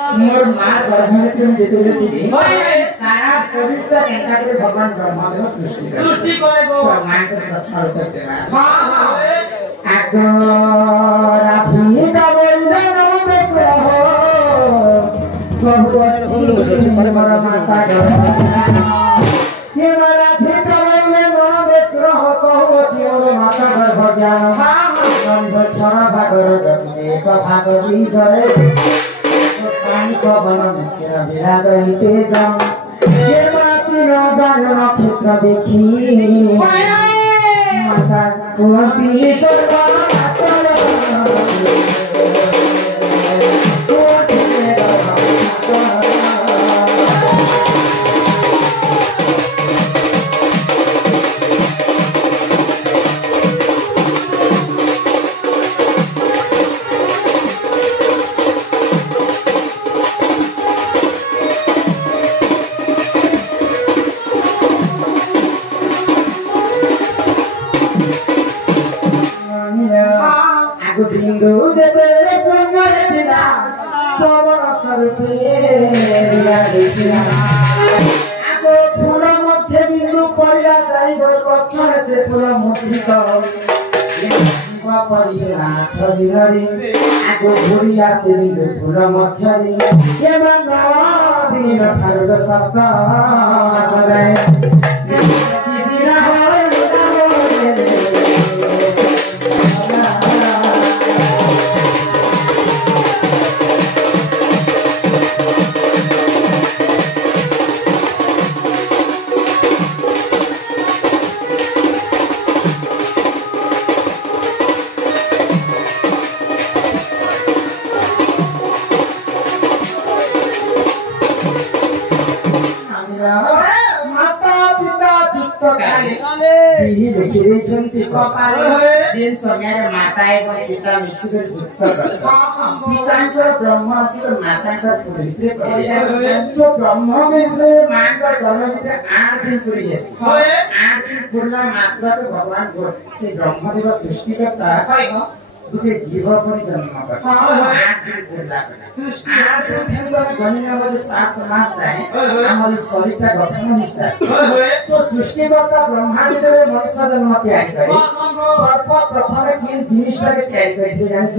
मोर मां गर्भ में तुम जेते थी सारा शरीर का केंटा के भगवान ब्रह्मा देव सृष्टि करे गो मां के प्रश्न उत्तर देना हां आको राफी का बोलना न बेचो प्रभु अच्छी मोर माता ये मारा थे कमाई न बेचो कहू अच्छी मोर माता गर्भ ज्ञान हां छण भागर जति एक भाग भी जरे पानी को बनो मिश्र बिना दहीते जाऊं ये बाती नो बागनो क्षेत्र देखी माता कुंती तो बिंदु जते सुंदर दिला पवन स्वरूपे देखिला आको फूल मध्य बिंदु पड़िया जाई बड़ कक्षण से फूल मुठित परिला थदिनरी आको भुरिया से बिंदु फूल मध्य रे ये मंगल दिन ठाकुर सप्त सदाय जिन समय माताए को पिता मिश्र जुक्त पिता को ब्रह्म से माता का पवित्र तो ब्रह्म में मां का गर्भ में 8 दिन पूरी जैसी 8 दिन पूरा मात्रा तो भगवान को से ब्रह्म देव सृष्टि करता है दुखे जीव पर जन्म कर 8 दिन पूरा 8 दिन छंद गणना में 7 मास है हमारी शरीर का गठन हिस्सा तो सृष्टि करता ब्रह्मा जी ने मनुष्य जन्म तैयार करे सर्वप्रथम किन जिनिस के तैयार करते जान्छ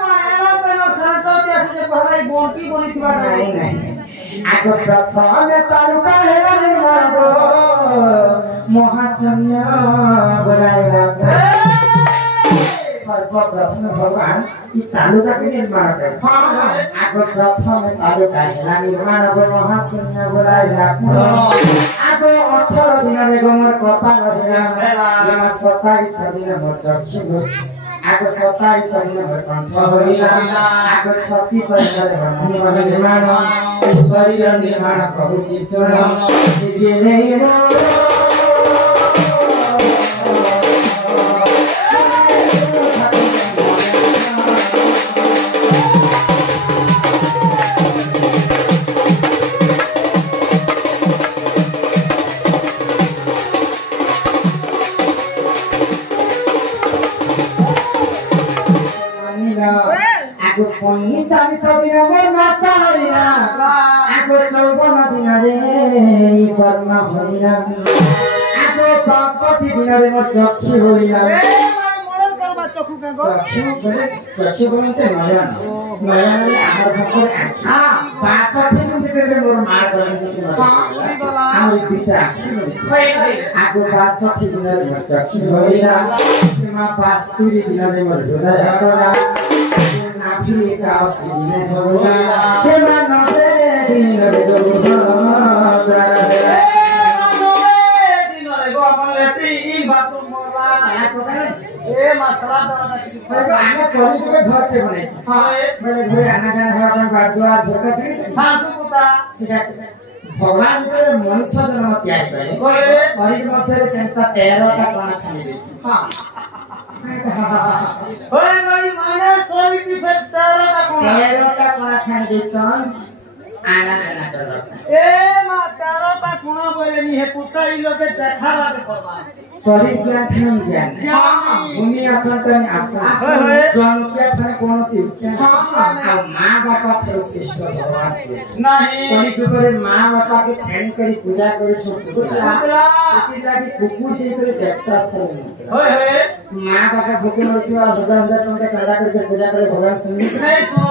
मायामा पेनो संतो त्यसले पहले गोटी बनी थिबा नहीं आगो प्रथम तारुका हेरा निर्माण गो महाशून्य बोलाएगा सर्वप्रथम भगवान ई तालुका के निर्माण करे आगो प्रथम तालुका हेला निर्माण गो महाशून्य बोलाएगा आगो 18 दिन रे गमर कपाल दिना यमा 27 दिन मोर चक्षु आगो 27 दिन मोर कंठ होइला आगो 36 दिन रे मन निर्माण शरीर निर्माण कहूची सुन दिव्य नहीं आगो पनी 40 दिन मोर माछा हरिना आगो 54 दिन रे कर्म होइना आगो 65 दिन रे मोर चक्षु होइना मॉडल करबा चक्षु के गो चक्षु बनते नयन नयन आहार भसर हां 65 दिन रे मोर मार करन आउ पिता आगो 65 दिन रे मोर चक्षु होइना मा 65 दिन रे मोर हृदय हटला नाभि का सीने होइला हे मानवे दिन रे जो भला दिन रे गो हमले तीन बात मोला ए मसला तो आने कॉलेज में घर के बने हां मेरे घर आना जाना है अपन बात द्वार झका से हां सुता सीधा भगवान के मनुष्य जन्म त्याग करे शरीर मध्ये सेंता 13 टा कण छानी देछि हां ओए भाई माने शरीर की फेस 13 टा कण छानी देछन आना आना करो ए मातारा ता कोना बोलेनी है पुता ई लोग के देखावा दे परवा शरीर ज्ञान ठन ज्ञान भूमि आसन टन आसन जन के ठन कौन सी आ मां बापा फिर श्रेष्ठ भगवान के नहीं कोनी सुपर मां बापा के छेड़ करी पूजा करे सब सेती लागी कुकुर जे करे देखता सब होय होय मां बापा भूखे होथिवा 1000 टका चढ़ा करके पूजा करे भगवान सुनी नहीं सुनो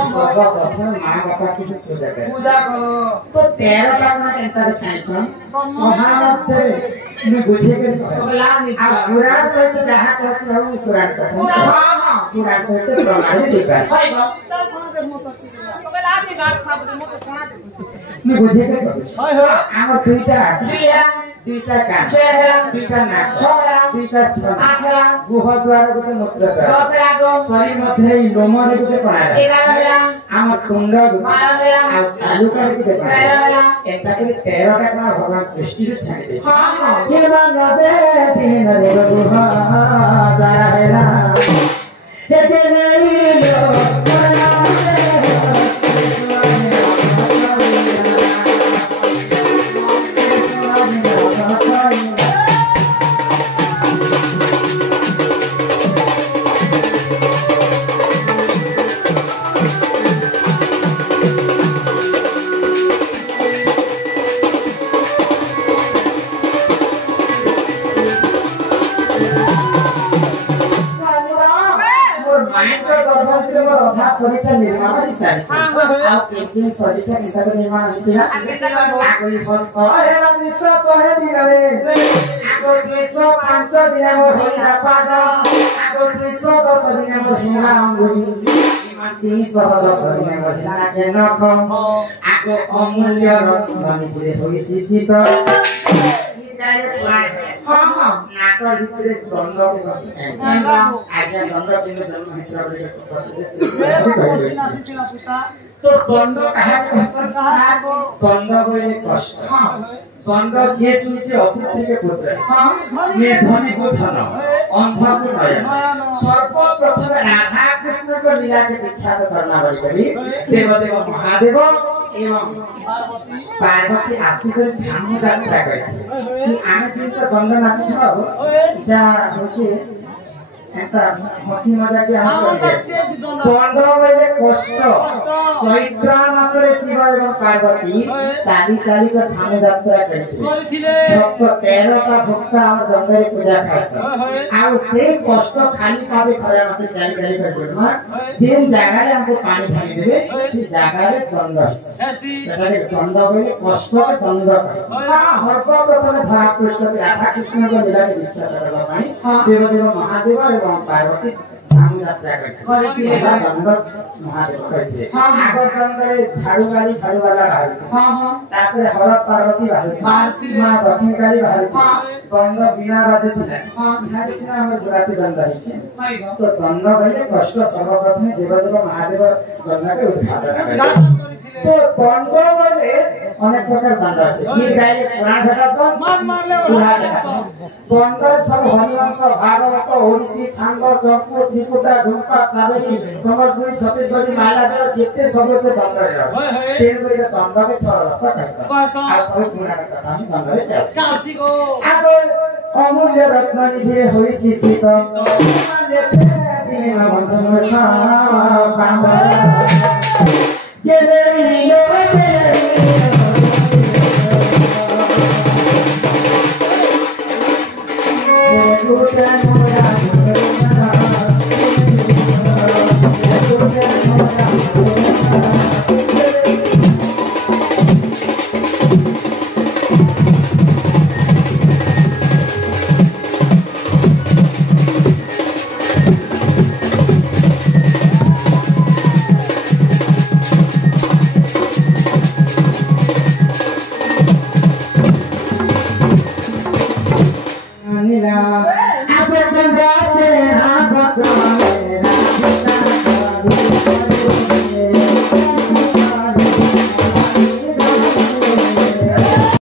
प्रथम मां बापा की पूजा करे पूजा करो तो 13 टा ना एंतर छाइछन महाभारत में बुझे के आ पुराण सहित जहां कहस रहू पुराण का हां पुराण सहित प्रमाणित लिखा है मैं बुझे के होय होय आम दुईटा कान दुईटा नाक दुईटा स्तन गुह द्वार गोटे मूत्र शरीर मध्य लोम गोटे कणा आम तुंड तालुका गोटे कणा एता के 13 टा कणा भगवान सृष्टि रे छाड़ी दे के मानवे दिन देव गुह सारा हे के नहीं लो शरीर निर्माण हिसाब से आप कैसे शरीर का हिसाब निर्माण होता है कोई फस अरे ना निश्चय सहे दिन रे आगो 205 दिन मोहिना पाद आगो 210 दिन मोहिना अंगुली 310 दिन मोहिना के नख आगो अमूल्य रत्न निपुरे होइछि चित नाक भितरे दंड के बस आज्ञा दंड के जन्म हेतु तो दंड कहा दंड बोले कष्ट दंड जे सुइसे अतिथि के पुत्र ये धनी को धन अंध को नयन सर्वप्रथम राधा कृष्ण को लीला के विख्यात करना बड़ी कवि देवदेव महादेव एवं पार्वती आसीकर धाम यात्रा करते कि आमे जिनका दंड नाच छ जा होचे एता हसी मजाक के हम करते दंड बोले कष्ट चैत्र मासरे शिव एवं पार्वती चाली चाली का धाम यात्रा करते सब 13 का भक्त और दंड रे पूजा खास आ से कष्ट खाली पावे खरा मते चाली चाली कर जोड़मा जेन जगह रे हमको पानी ढाली देबे से जगह रे दंड सेटारे दंड बोले कष्ट के दंड सर्वप्रथम धरा कृष्ण के राधा कृष्ण को लीला के विचार करबा पानी देवदेव महादेव एवं पार्वती धाम यात्रा करते दंड महादेव कहते आगर दंड रे झाड़ू वाला बाहर तापर हर पार्वती बाहर मां दक्षिण काली बाहर दंड बिना बाजे थिला बिहार से हमर गुराती दंड हिसे तो दंड बोले कष्ट सर्वप्रथम देवदेव महादेव दंड के उद्घाटन करते तो दंड बोले अनेक प्रकार दंड আছে কি গাইলে পুরাণ ভাষা পুরাণ दंड सब हरिवंश भागवत ओडिसी छांद चक्र त्रिपुटा झुंपा कावेरी समर्पी छत्तीसगढ़ी माला द्वारा जेते सब से दंड रे तेन कोई दंड के 6 रस कैसा आ सब पुराण कथा दंड रे चासी को आगो अमूल्य रत्न निधि होई चित मान्यते दिन बंधन का बाबा के रे